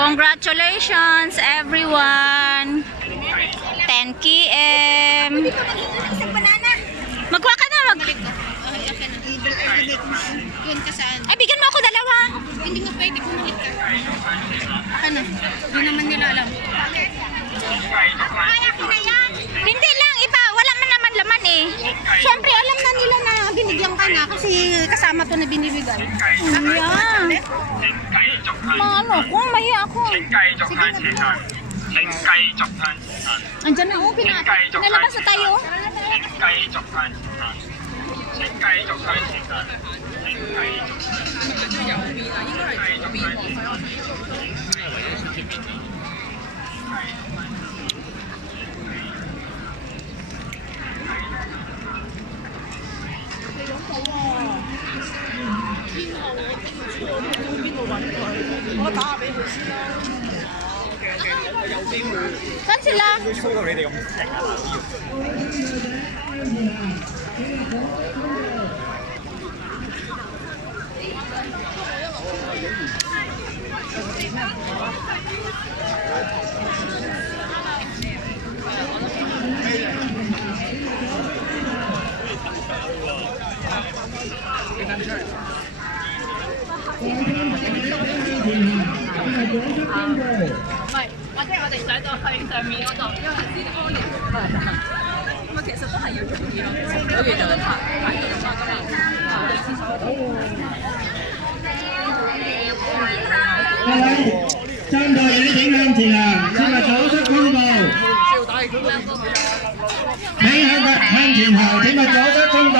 Congratulations everyone. 10 km. Magkuha ka na. Ay, bigyan mo ako dalawa. Hindi nga pwede bumalik ka. Ano? Hindi naman nila alam. Hindi lang, iba. Wala man naman laman eh. Siyempre, alam na nila na binigyan ka na kasi kasama to na binibigay. Yeah. Mano, kung mahiya ako. Andiyan na, oh, pinalabas na tayo. Saan sila?三隊請向前行，切勿阻塞通道。請向前行，切勿阻塞通道。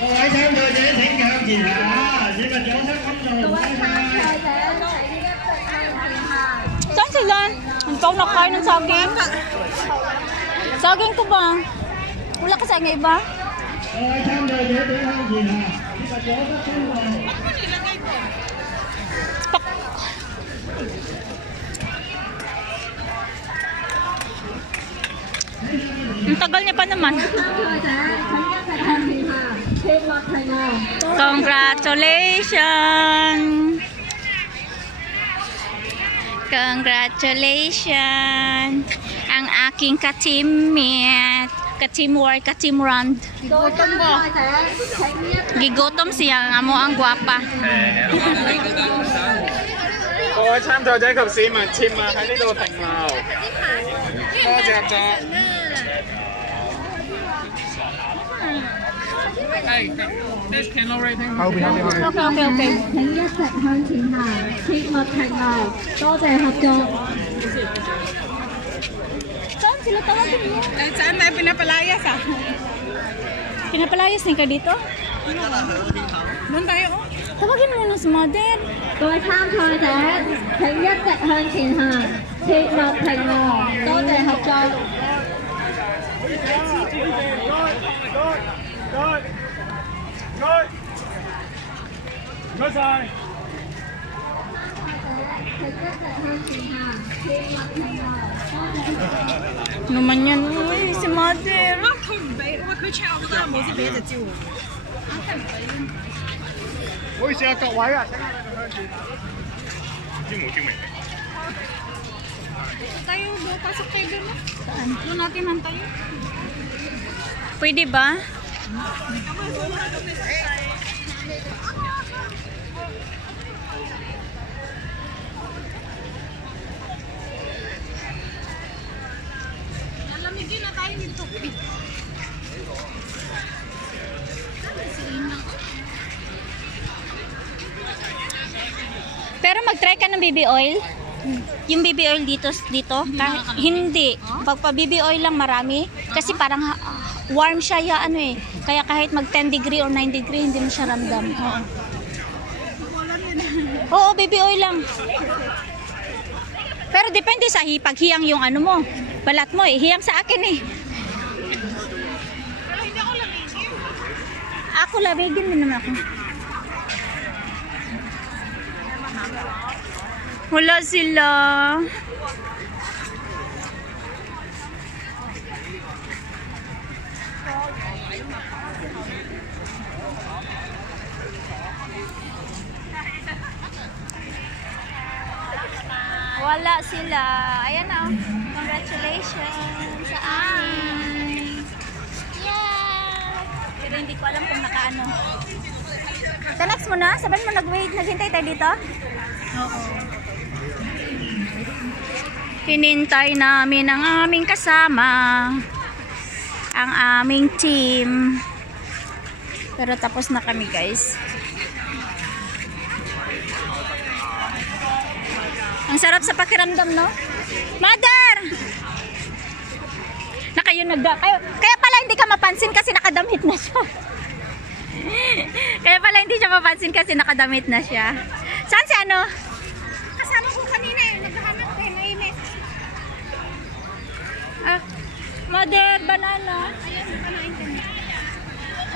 各位參賽者請向前行啊！切勿阻塞通道。Saan sila? Ikaw nakain ng saging? Saging ko ba? Wala ka sa nga iba? Ang tagal niya pa naman. Congratulations! Congratulations! Ang aking ka-teammate, ka-teamwork, ka-teamrun. Gutom ko. Gigotom siya, amo ang gwapa. 各位參賽者及市民切勿喺呢度停留。多謝咗。This cannot rating。後邊。Okay. 請一直向前行，切勿停留。多謝合作。Saan sila tawagin mo? Saan tayo pinapalayas ah? Pinapalayas ni ka dito? Doon tayo oh. Tawagin mo na sa mother. 各位參賽者，請一直向前行，切勿停留。多謝合作。唔該晒。 Naman yan, uy, si mother. 佢唔俾，喂佢 check 我都冇先俾一隻招喎。唔好意思啊，各位啊，請下你哋向前行。唔知冇招明。 Tayo, pasok tayo doon. Saan? Doon natin hantayin. Pwede ba? Lalamigin na tayo dito. Pero mag-try ka ng BB oil. Yung BB oil dito. Hindi. Pag pa BB oil lang marami. Kasi parang warm siya ya, ano eh. Kaya kahit mag 10 degree or 9 degree, hindi mo siya ramdam. Oo, BB oil lang. Pero depende sa paghiyang yung ano mo. Balat mo eh. Hiyang sa akin eh. Pero hindi ako lamigin. Ako lamigin mo naman ako. Wala sila. Wala sila. Ayan na. Congratulations sa amin. Yeah! Pero hindi ko alam kung nakaano. Sa next mo na? Sabihin mo naghintay tayo dito? Oo. Hinintay namin ang aming kasama. Ang aming team. Pero tapos na kami, guys. Ang sarap sa pakiramdam, no? Mother! Kaya pala hindi ka mapansin kasi nakadamit na siya. Kaya pala hindi siya mapansin kasi nakadamit na siya. Saan si ano? Kasama ko kanina eh. Naghahanap ko eh. May message. Mother, banana. Ayun, panain ko na.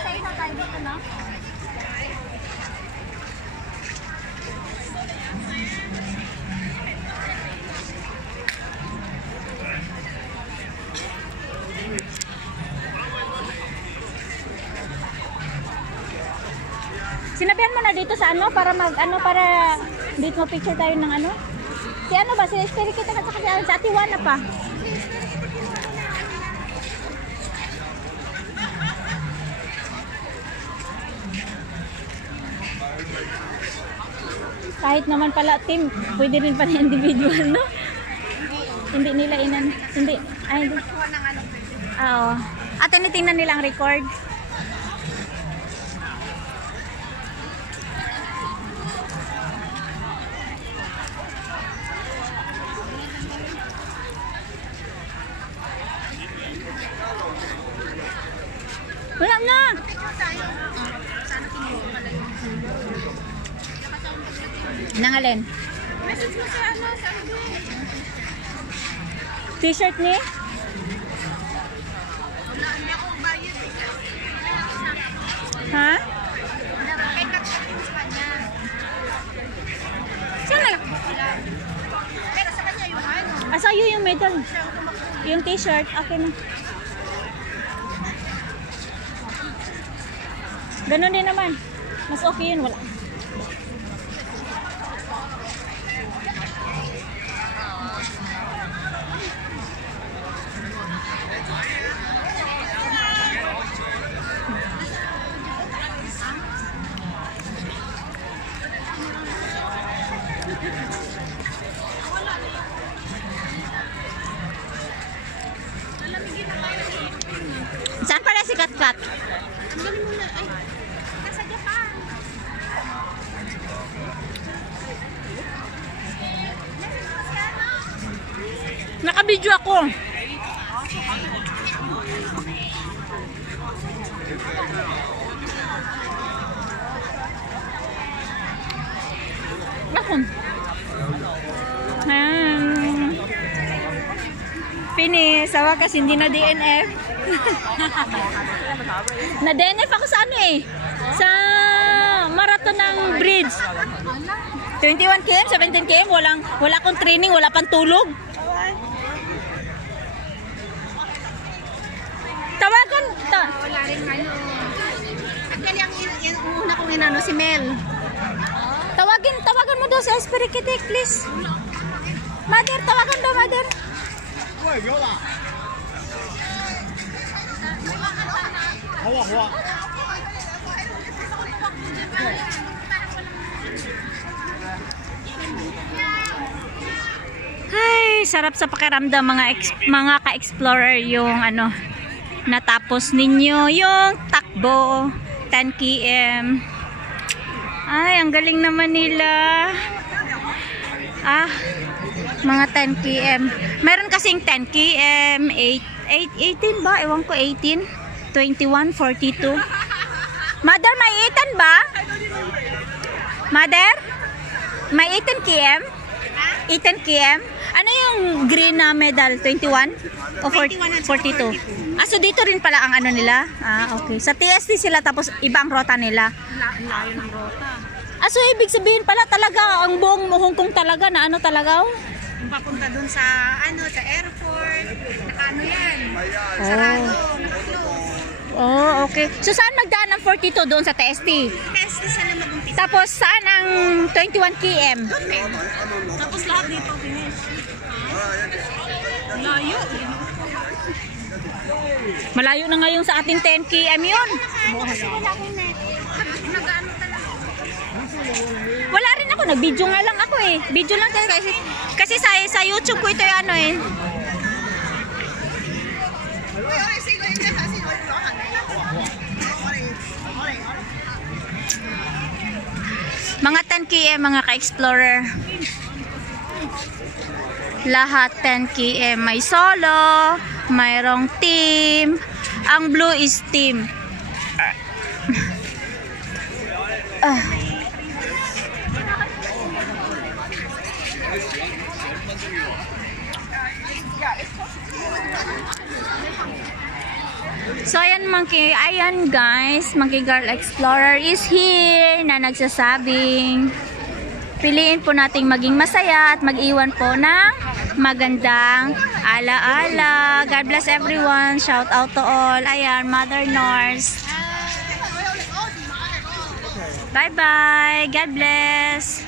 Sa'yo na tayo dito, no? Sinabihan mo na dito sa ano para para dito mo picture tayo ng ano? Si ano ba? Si Esther kita at saka si Ate Juana pa. Kahit naman pala team, pwede rin pala individual, no? Hindi nila hindi. Ay, hindi. Oo. At tinitingnan nilang record. Wala na! Nangalin? Message mo sa ano, sa ano. T-shirt ni? Wala, hindi ako bayad eh. Ha? Kay Catherine sa kanya. Saan na? Pero sa kanya yung ano. Sa'yo yung medal. Yung t-shirt. Okay na. Ganun din naman. Mas okay yun. Wala. Saan pala si Kat-Kat? Ang galing mo na. Ay, nasa Japan. Nakabidyo ako. Bakun. Finish. Sa wakas, hindi na DNF. Na DNF ako sa ano eh. Sa marathon ng bridge. 21 km, 17 km. Wala akong training, wala pang tulog. Tawagan. Wala rin ano. Actually, yung una kong inano, si Mel. Tawagan mo daw sa Espirikitik, please. Mother, tawagan daw, mother. Ay, sarap sa pakiramdam mga ka-explorer yung ano, natapos ninyo yung takbo 10 km. Ay, ang galing naman nila. Mga 10 km. Meron kasing 10 km, 18 ba? Ewan ko, 18, 21, 42. Mother, may 18 ba? Mother? May 18 km? 18 km? Ano yung green na medal? 21? O 42? So dito rin pala ang ano nila? Okay. Sa TST sila tapos iba ang rota nila. Layo ng rota. So ibig sabihin pala talaga ang buong Hong Kong talaga na ano talaga? Yung papunta dun sa sa airport, nakaano yan, sarado, naka-close. Oh, okay. So saan magdaan ang 42 doon sa TST? Test sila mag-umpisa. Tapos saan ang 21 km? Tapos lahat dito finish. Layo. Malayo na ngayon sa ating 10 km yun. Kasi wala akong net. Nag-ano talaga. Wala rin ako, nag-video nga lang ako eh. Video lang kasi sa YouTube ko ito yung ano eh. Mga 10 km mga ka-explorer. Lahat 10 km. May solo, mayroong team. Ang blue is team. So ayan guys, Monkey Girl Explorer is here na nagsasabing piliin po nating maging masaya at mag-iwan po ng magandang alaala. God bless everyone. Shout out to all. Ayan, Mother North. Bye bye. God bless.